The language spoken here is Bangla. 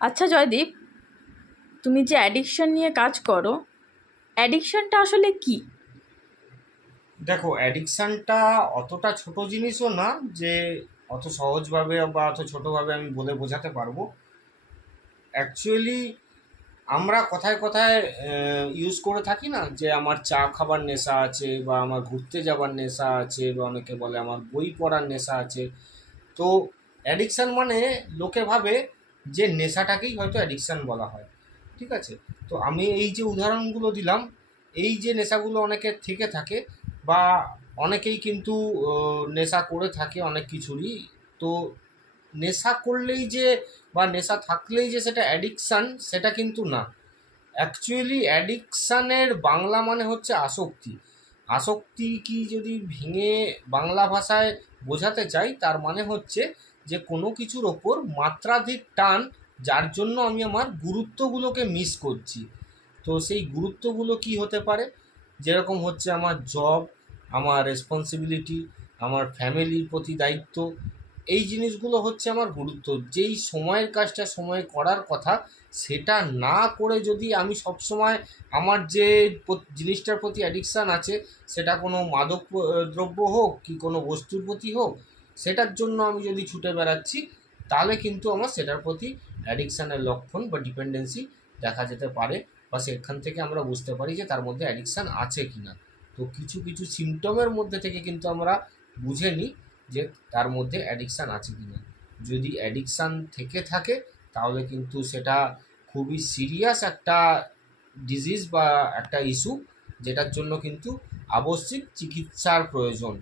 আচ্ছা জয়দীপ, তুমি যে অ্যাডিকশন নিয়ে কাজ করো, অ্যাডিকশনটা আসলে কি? দেখো, অ্যাডিকশানটা অতটা ছোট জিনিসও না যে অত সহজভাবে বা অত ছোটোভাবে আমি বলে বোঝাতে পারবো। অ্যাকচুয়ালি আমরা কথায় কথায় ইউজ করে থাকি না, যে আমার চা খাবার নেশা আছে, বা আমার ঘুরতে যাবার নেশা আছে, বা অনেকে বলে আমার বই পড়ার নেশা আছে। তো অ্যাডিকশান মানে লোকে ভাবে যে নেশাটাকেই হয়তো অ্যাডিকশান বলা হয়। ঠিক আছে? তো আমি এই যে উদাহরণগুলো দিলাম, এই যে নেশাগুলো অনেকের থেকে থাকে, বা অনেকেই কিন্তু নেশা করে থাকে অনেক কিছুরই। তো নেশা করলেই যে বা নেশা থাকলেই যে সেটা অ্যাডিকশান, সেটা কিন্তু না। অ্যাকচুয়ালি অ্যাডিকশানের বাংলা মানে হচ্ছে আসক্তি। আসক্তি কি যদি ভেঙে বাংলা ভাষায় বোঝাতে চাই, তার মানে হচ্ছে যে কোনো কিছুর ওপর মাত্রাধিক টান, যার জন্য আমি আমার গুরুত্বগুলোকে মিস করছি। তো সেই গুরুত্বগুলো কি হতে পারে? যেরকম হচ্ছে আমার জব, আমার রেসপন্সিবিলিটি, আমার ফ্যামিলির প্রতি দায়িত্ব। এই জিনিসগুলো হচ্ছে আমার গুরুত্ব। যেই সময়ের কাজটা সময়ে করার কথা, সেটা না করে যদি আমি সবসময় আমার যে জিনিসটার প্রতি অ্যাডিকশান আছে, সেটা কোনো মাদক দ্রব্য হোক কি কোনো বস্তুর প্রতি হোক, সেটার জন্য আমি যদি ছুটে বেড়াচ্ছি, তাহলে কিন্তু আমার সেটার প্রতি অ্যাডিকশানের লক্ষণ বা ডিপেন্ডেন্সি দেখা যেতে পারে, বা সেখান থেকে আমরা বুঝতে পারি যে তার মধ্যে অ্যাডিকশান আছে কি না। তো কিছু কিছু সিমটমের মধ্যে থেকে কিন্তু আমরা বুঝে নিই যে তার মধ্যে অ্যাডিকশান আছে কি না। যদি অ্যাডিকশান থেকে থাকে, তাহলে কিন্তু সেটা খুবই সিরিয়াস একটা ডিজিজ বা একটা ইস্যু, যেটার জন্য কিন্তু আবশ্যিক চিকিৎসার প্রয়োজন।